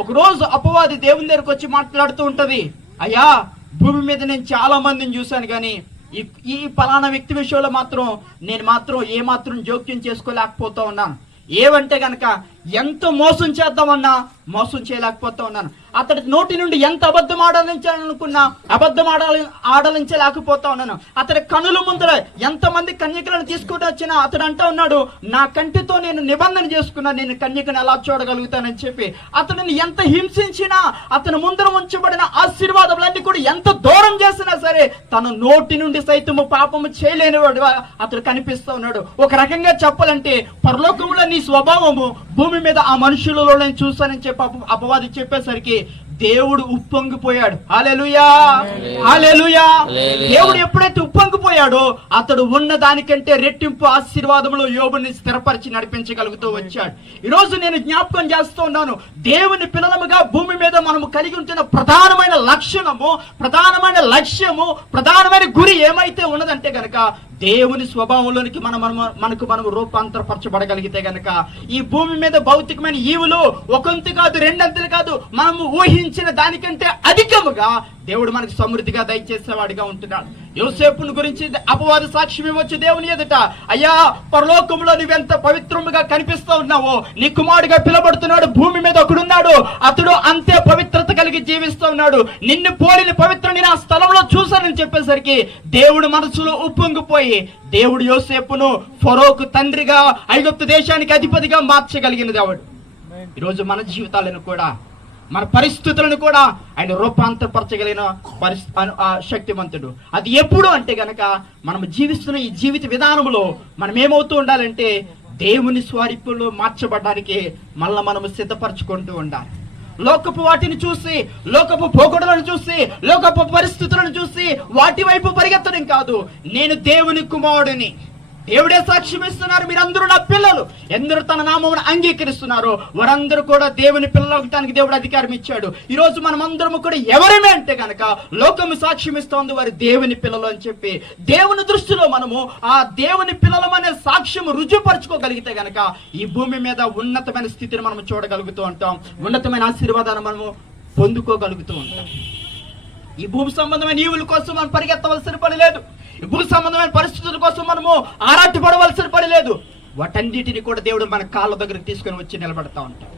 ఒకరోజు అపవాది దేవుని దగ్గరకు వచ్చి మాట్లాడుతూ ఉంటది అయ్యా భూమి మీద నేను చాలా మందిని చూశాను కానీ ఈ ఈ ఫలానా వ్యక్తి విషయంలో మాత్రం నేను మాత్రం ఏ మాత్రం జోక్యం చేసుకోలేకపోతా ఉన్నాను. ఏవంటే గనక ఎంత మోసం చేద్దామన్నా మోసం చేయలేకపోతా ఉన్నాను అతడి నోటి నుండి ఎంత అబద్ధం ఆడాలించాలనుకున్నా అబద్ధం ఆడాలి ఆడలించలేకపోతా ఉన్నాను అతడి కనుల ముందర ఎంతమంది కన్యకలను తీసుకుంటూ వచ్చినా అతడు అంటా ఉన్నాడు నా కంటితో నేను నిబంధన చేసుకున్నా నేను కన్యకను ఎలా చూడగలుగుతానని చెప్పి. అతడిని ఎంత హింసించినా అతని ముందర ఉంచబడిన ఆశీర్వాదములన్నీ కూడా ఎంత దూరం చేసినా సరే తన నోటి నుండి సైతము పాపము చేయలేనివాడు అతడు కనిపిస్తూ ఉన్నాడు. ఒక రకంగా చెప్పాలంటే పరలోకంలో నీ స్వభావము భూమి మీద ఆ మనుషులలో నేను చూస్తానని చెప్పి అప- అపవాది చెప్పేసరికి దేవుడు ఉప్పొంగిపోయాడు. హాలెలుయా హాలెలుయా దేవుడు ఎప్పుడైతే ఉప్పొంగిపోయాడో అతడు ఉన్న దానికంటే రెట్టింపు ఆశీర్వాదములో యోబుని స్థిరపరిచి నడిపించగలుగుతూ వచ్చాడు. ఈ రోజు నేను జ్ఞాపకం చేస్తూ ఉన్నాను దేవుని పిల్లలముగా భూమి మీద మనము కలిగి ఉంటున్న ప్రధానమైన లక్షణము ప్రధానమైన లక్ష్యము ప్రధానమైన గురి ఏమైతే ఉన్నదంటే గనక దేవుని స్వభావంలోనికి మనం మనకు మనం రూపాంతరపరచబడగలిగితే గనక ఈ భూమి మీద భౌతికమైన ఈవులు ఒకంతు కాదు రెండంతులు కాదు మనము ఊహించిన దానికంటే అధికముగా దేవుడు మనకు సమృద్ధిగా దయచేసేవాడిగా ఉంటున్నాడు. యోసేపుని గురించి అపవాద సాక్ష్యం ఇవ్వచ్చు దేవుని ఎదుట. అయ్యా పరలోకంలో నువ్వెంత పవిత్రముగా కనిపిస్తూ ఉన్నావో నీ కుమారుడిగా పిలబడుతున్నాడు భూమి మీద ఒకడున్నాడు అతడు అంతే పవిత్ర కలిగి జీవిస్తూ ఉన్నాడు. నిన్ను పోలిన పవిత్రుని నా స్థలంలో చూశానని చెప్పేసరికి దేవుడు మనసులో ఉప్పొంగిపోయి దేవుడు యోసేపును ఫరోకు తండ్రిగా ఐగుప్తు దేశానికి అధిపతిగా మార్చగలిగిన దేవుడు ఈరోజు మన జీవితాలను కూడా మన పరిస్థితులను కూడా ఆయన రూపాంతరపరచగలిగిన పరిస్థి అను- ఆ శక్తివంతుడు. అది ఎప్పుడు అంటే గనక మనం జీవిస్తున్న ఈ జీవిత విధానంలో మనం ఏమవుతూ ఉండాలంటే దేవుని స్వరూపంలో మార్చబడడానికి మళ్ళా మనము సిద్ధపరచుకుంటూ ఉండాలి. లోకపు వాటిని చూసి లోకపు పోగొడలను చూసి లోకపు పరిస్థితులను చూసి వాటి వైపు పరిగెత్తడం కాదు. నేను దేవుని కుమారుడిని. దేవుడే సాక్ష్యం ఇస్తున్నారు మీరందరూ నా పిల్లలు. ఎందరు తన నామమును అంగీకరిస్తున్నారు వారందరూ కూడా దేవుని పిల్లలు అవటానికి దేవుడు అధికారం ఇచ్చాడు. ఈ రోజు మనం అందరము కూడా ఎవరమే అంటే గనక లోకము సాక్ష్యం ఇస్తోంది వారి దేవుని పిల్లలు అని చెప్పి దేవుని దృష్టిలో మనము ఆ దేవుని పిల్లలం అనే సాక్ష్యం రుజుపరచుకోగలిగితే గనక ఈ భూమి మీద ఉన్నతమైన స్థితిని మనం చూడగలుగుతూ ఉంటాం. ఉన్నతమైన ఆశీర్వాదాన్ని మనము పొందుకోగలుగుతూ ఉంటాం. ఈ భూమి సంబంధమైన ఈవుల కోసం మనం పరిగెత్తవలసిన పని లేదు. ఈ భూమి సంబంధమైన పరిస్థితుల కోసం మనము ఆరాటి పడవలసిన పని లేదు. వాటన్నిటిని కూడా దేవుడు మన కాళ్ళ దగ్గరికి తీసుకొని వచ్చి నిలబడతా ఉంటాడు.